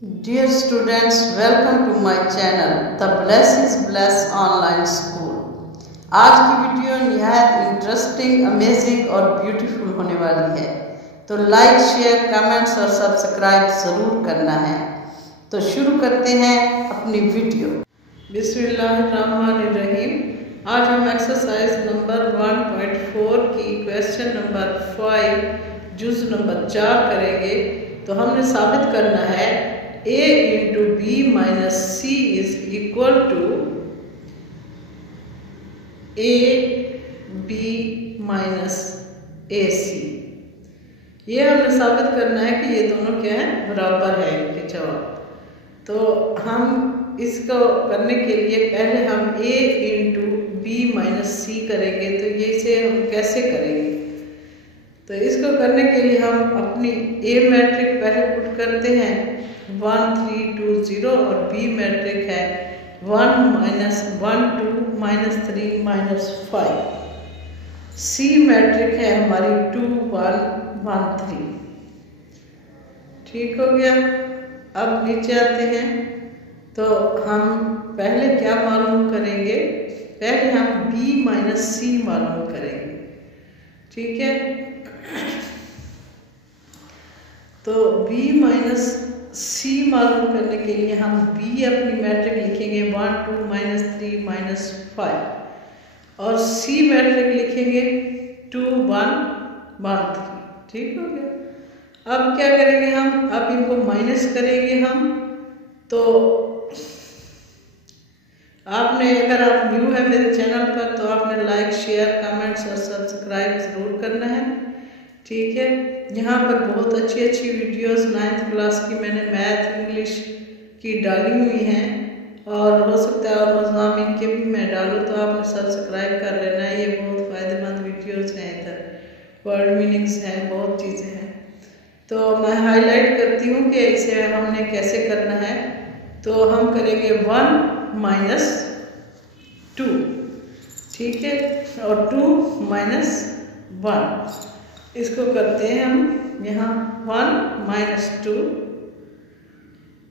Dear students, welcome to my channel, The Bless is Bless Online School. आज की video निहायत interesting, amazing और beautiful होने वाली है, तो लाइक, शेयर, कमेंट्स और सब्सक्राइब ज़रूर करना है। तो शुरू करते हैं अपनी वीडियो। बिस्मिल्लाहिर्रहमानिर्रहीम। आज हम एक्सरसाइज नंबर 1.4 की क्वेश्चन नंबर 5 जुज़ नंबर 4 करेंगे। तो हमने साबित करना है a into b minus c is equal to a b minus ac। ये हमने साबित करना है कि ये दोनों क्या है, बराबर है इनके जवाब। तो हम इसको करने के लिए पहले हम a इंटू बी माइनस सी करेंगे। तो ये इसे हम कैसे करेंगे? तो इसको करने के लिए हम अपनी a मैट्रिक पहले पुट करते हैं 1 3 2 0 और b मैट्रिक है 1 minus 1 2 minus 3 minus 5। c matrix है हमारी 2 1 1 3। ठीक हो गया। अब नीचे आते हैं तो हम पहले क्या मालूम करेंगे? पहले हम b माइनस सी मालूम करेंगे। ठीक है। तो b माइनस सी मालूम करने के लिए हम b अपनी मैट्रिक लिखेंगे 1 2 माइनस 3 माइनस 5 और c मैट्रिक लिखेंगे 2 1 1 3। ठीक हो गया। अब क्या करेंगे हम? अब इनको माइनस करेंगे हम। तो आपने, अगर आप न्यू है मेरे चैनल पर, तो आपने लाइक, शेयर, कमेंट्स और सब्सक्राइब ज़रूर करना है। ठीक है। यहाँ पर बहुत अच्छी अच्छी वीडियोस 9th क्लास की मैंने मैथ इंग्लिश की डाली हुई हैं और हो सकता है और मज़ामीन के भी मैं डालूँ, तो आपने सब्सक्राइब कर लेना है। ये बहुत फ़ायदेमंद वीडियोस हैं, इधर वर्ड मीनिंग्स हैं, बहुत चीज़ें हैं। तो मैं हाईलाइट करती हूँ कि इसे हमने कैसे करना है। तो हम करेंगे 1 माइनस 2। ठीक है। और 2 माइनस 1 इसको करते हैं हम यहाँ 1 माइनस 2।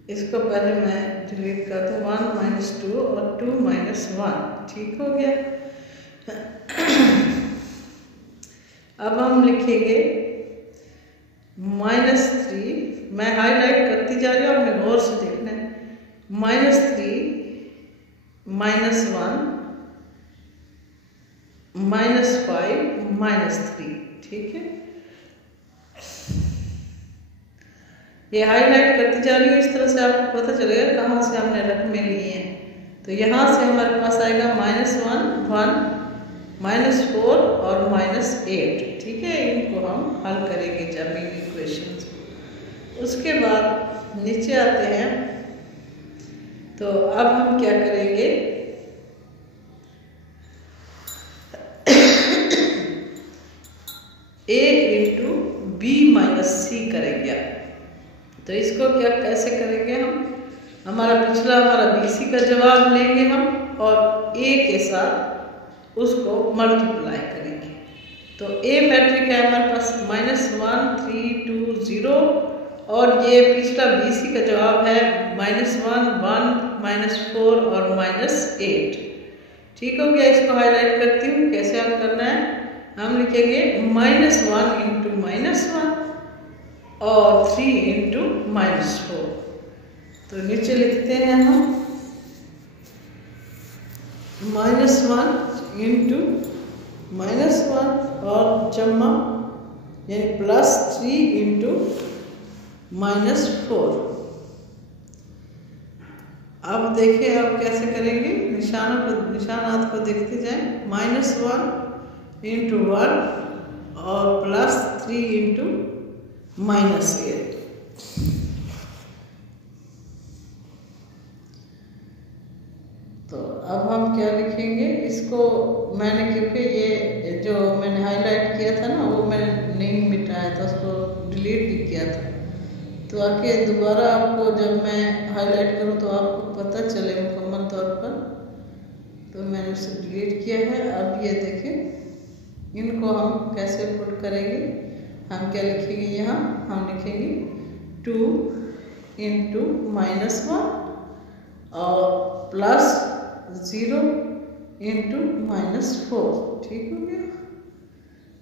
इसको पहले मैं डिलीट कर दूँ 1 माइनस 2 और 2 माइनस 1। ठीक हो गया। अब हम लिखेंगे माइनस 3। मैं हाईलाइट करती जा रही हूँ, आपने गौर से देखना है। Minus 3 minus 1 minus 5 minus 3। ठीक है। ये हाईलाइट करती जा रही हूँ, इस तरह से आपको पता चलेगा कहाँ से हमने रकमें लिए हैं। तो यहाँ से हमारे पास आएगा माइनस 1 1 माइनस 4 और माइनस 8। ठीक है। इनको हम हल करेंगे जब इन इक्वेशंस को। उसके बाद नीचे आते हैं। तो अब हम क्या करेंगे? a इंटू बी माइनस सी करेंगे। तो इसको क्या कैसे करेंगे हम? हमारा बी सी का जवाब लेंगे हम और a के साथ उसको मल्टीप्लाई करेंगे। तो a मैट्रिक है हमारे पास माइनस 1 3 2 0 और ये पिछला बी सी का जवाब है माइनस 1 1 माइनस 4 और माइनस 8। ठीक हो गया। इसको हाईलाइट करती हूँ कैसे हल करना है। हम लिखेंगे माइनस 1 इंटू माइनस 1 और 3 इंटू माइनस 4। तो नीचे लिखते हैं हम माइनस 1 इंटू माइनस 1 और जमा यानी प्लस 3 इंटू माइनस 4। अब देखिए अब कैसे करेंगे। निशानात को देखते जाएं। माइनस 1 इंटू 1 और प्लस 3 इंटू माइनस 8। तो अब हम क्या लिखेंगे? इसको मैंने, क्योंकि ये जो मैंने हाईलाइट किया था ना, वो मैंने नहीं मिटाया था, उसको डिलीट भी किया था। तो आके दोबारा आपको जब मैं हाईलाइट करूँ तो आपको पता चले मुकम्मल तौर पर। तो मैंने उसे डिलीट किया है। अब ये देखें, इनको हम कैसे पुट करेंगे। हम क्या लिखेंगे? यहाँ हम लिखेंगे 2 इंटू -1 और प्लस 0 इंटू -4। ठीक हो गया।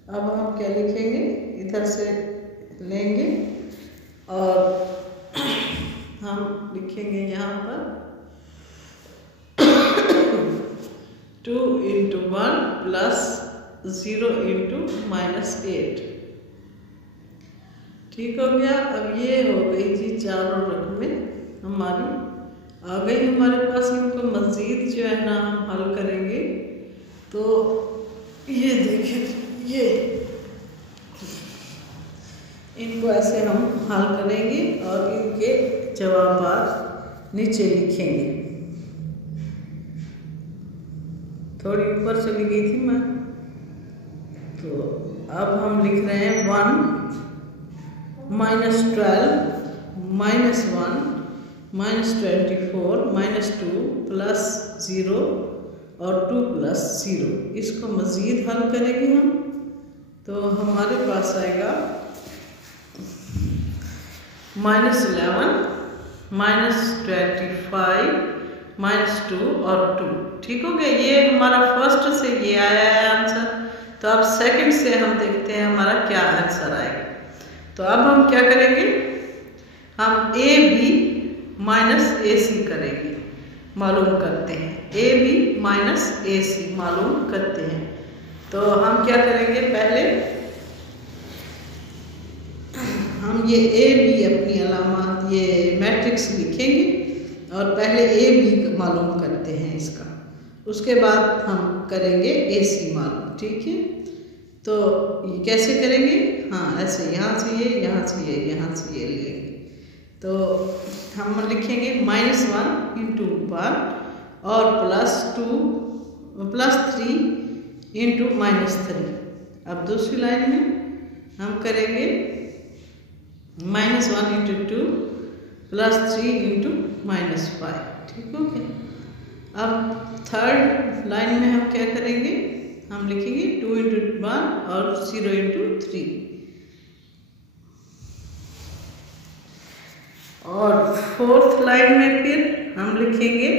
अब हम क्या लिखेंगे, इधर से लेंगे और हम लिखेंगे यहाँ पर 2 इंटू 1 प्लस 0 इंटू -8। ठीक हो गया। अब ये हो गई जी चारों रकमें हमारी आ गई हमारे पास। इनको मज़ीद जो है ना हम हल करेंगे। तो ये देखिए, ये इनको ऐसे हम हल करेंगे और इनके जवाब नीचे लिखेंगे। थोड़ी ऊपर चली गई थी मैं, तो अब हम लिख रहे हैं 1 -12 -1 -24 -2 प्लस 0 और 2 प्लस 0। इसको मज़ीद हल करेंगे हम, तो हमारे पास आएगा -11 -25 -2 और 2। ठीक हो गया। ये हमारा फर्स्ट से ये आया है आंसर। तो अब सेकंड से हम देखते हैं हमारा क्या आंसर आएगा। तो अब हम क्या करेंगे, हम AB माइनस AC करेंगे, मालूम करते हैं। AB माइनस AC मालूम करते हैं। तो हम क्या करेंगे, पहले हम ये AB अपनी अलामत ये मैट्रिक्स लिखेंगे और पहले AB मालूम करते हैं इसका, उसके बाद हम करेंगे AC मालूम। ठीक है। तो ये कैसे करेंगे, हाँ ऐसे, यहाँ से ये, यहाँ से ये, यहाँ से ये लेंगे। तो हम लिखेंगे -1 इंटू 1 और +3 इंटू -3। अब दूसरी लाइन में हम करेंगे -1 इंटू 2 +3 इंटू -5। ठीक हो गया। अब थर्ड लाइन में हम क्या करेंगे, हम लिखेंगे 2 इंटू 1 और 0 इंटू 3। और फोर्थ लाइन में फिर हम लिखेंगे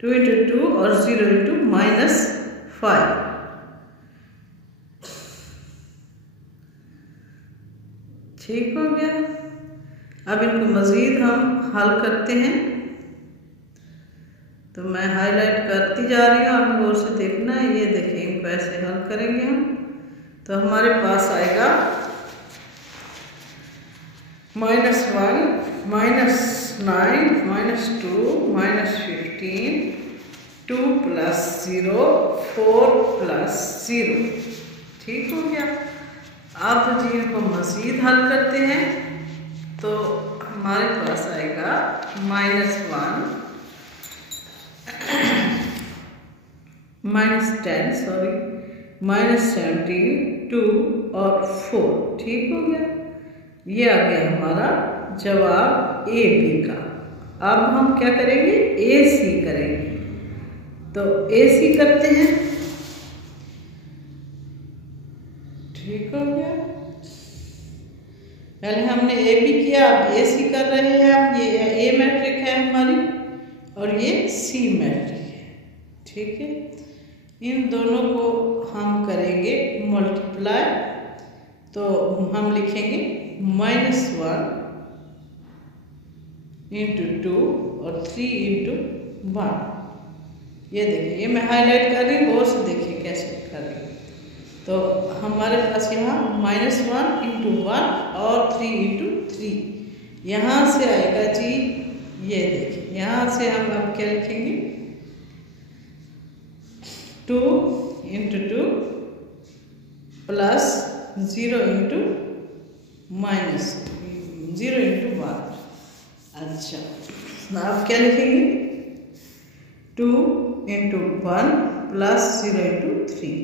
2 इंटू 2 और 0 इंटू -5। ठीक हो गया। अब इनको मज़ीद हम हल करते हैं। तो मैं हाईलाइट करती जा रही हूँ, आप गौर से देखना है। ये देखिए, इनको ऐसे हल करेंगे हम। तो हमारे पास आएगा -1 -9 -2 -15 2 प्लस 0 4 प्लस 0। ठीक हो गया। अब जी इनको मज़ीद हल करते हैं। तो हमारे पास आएगा -1 -10 सॉरी -17 2 और 4। ठीक हो गया। ये आ गया हमारा जवाब AB का। अब हम क्या करेंगे, AC करेंगे। तो AC करते हैं। ठीक हो गया। पहले हमने AB किया, अब AC कर रहे हैं। अब ये A मैट्रिक है हमारी और ये C मैट्रिक है। ठीक है। इन दोनों को हम करेंगे मल्टीप्लाई। तो हम लिखेंगे -1 इंटू 2 और 3 इंटू 1। ये देखिए, ये मैं हाईलाइट कर रही हूँ, और से देखिए कैसे कर रही हूँ। तो हमारे पास यहाँ -1 इंटू 1 और 3 इंटू 3 यहाँ से आएगा जी। ये देखिए, यहाँ से हम अब क्या लिखेंगे, 2 इंटू 2 प्लस 0 इंटू -0 इंटू 1। अच्छा, आप क्या लिखेंगे, 2 इंटू 1 प्लस 0 इंटू 3।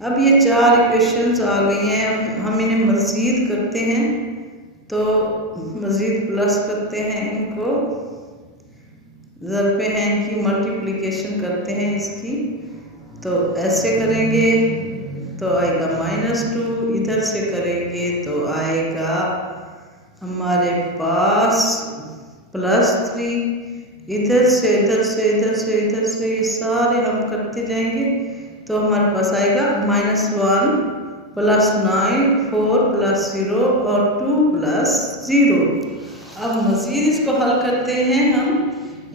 अब ये 4 इक्वेशंस आ गई हैं। हम इन्हें मज़ीद करते हैं। तो मज़ीद प्लस करते हैं, इनको ज़रबे हैं इनकी, मल्टीप्लिकेशन करते हैं इसकी। तो ऐसे करेंगे तो आएगा -2, इधर से करेंगे तो आएगा हमारे पास +3, इधर से इधर से इधर से इधर से ये सारे हम करते जाएंगे तो हमारे पास आएगा -1 +9 4 +0 और 2 +0। अब मज़ीद इसको हल करते हैं हम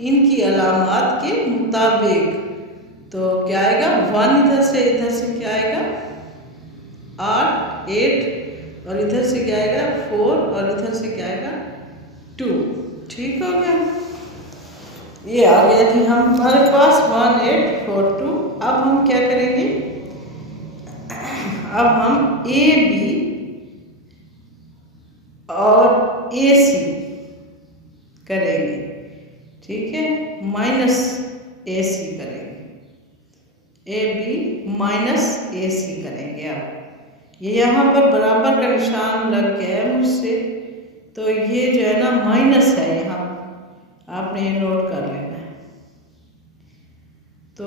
इनकी अलामात के मुताबिक। तो क्या आएगा, 1 इधर से क्या आएगा 8 और इधर से क्या आएगा 4 और इधर से क्या आएगा 2। ठीक हो गया, ये आ गया जी हमारे पास 1842। अब हम क्या करेंगे, अब हम AB और AC करेंगे, ठीक है, -AC करेंगे, AB -AC करेंगे। अब ये यहाँ पर बराबर का निशान लग गया है मुझसे, तो ये जो है ना माइनस है, यहाँ आपने ये नोट कर लेना है। तो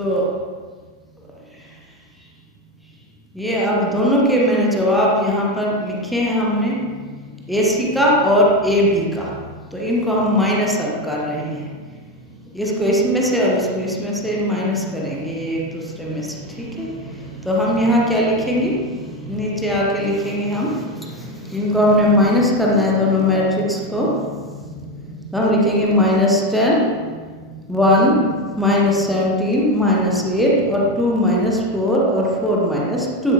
ये अब दोनों के मैंने जवाब यहाँ पर लिखे हैं हमने, AC का और AB का, तो इनको हम माइनस अब कर रहे हैं, इसको इसमें से और इसको इसमें से माइनस करेंगे ये एक दूसरे में से। ठीक है, तो हम यहाँ क्या लिखेंगे, नीचे आके लिखेंगे हम, इनको हमने माइनस करना है दोनों मैट्रिक्स को, तो हम लिखेंगे -10 1 -17 -8 और 2 -4 और 4 -2।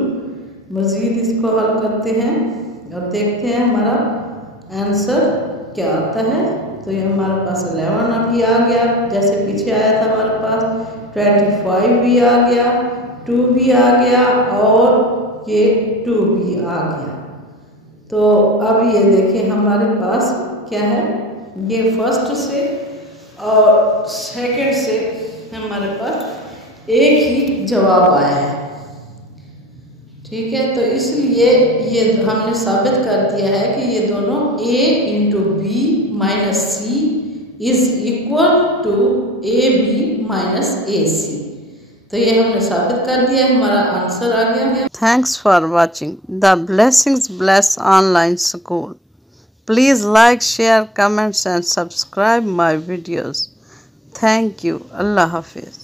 मज़ीद इसको हल करते हैं और देखते हैं हमारा आंसर क्या आता है। तो ये हमारे पास 11 अभी आ गया, जैसे पीछे आया था हमारे पास 25 भी आ गया, 2 भी आ गया और ये 2 भी आ गया। तो अब ये देखें हमारे पास क्या है, ये फर्स्ट से और सेकंड से हमारे पास एक ही जवाब आया है। ठीक है, तो इसलिए ये हमने साबित कर दिया है कि ये दोनों A × B - C = AB - AC। तो ये हमने साबित कर दिया, हमारा आंसर आ गया है। Thanks for watching the blessings bless online school. Please like, share, comments and subscribe my videos. Thank you. अल्लाह हाफिज़।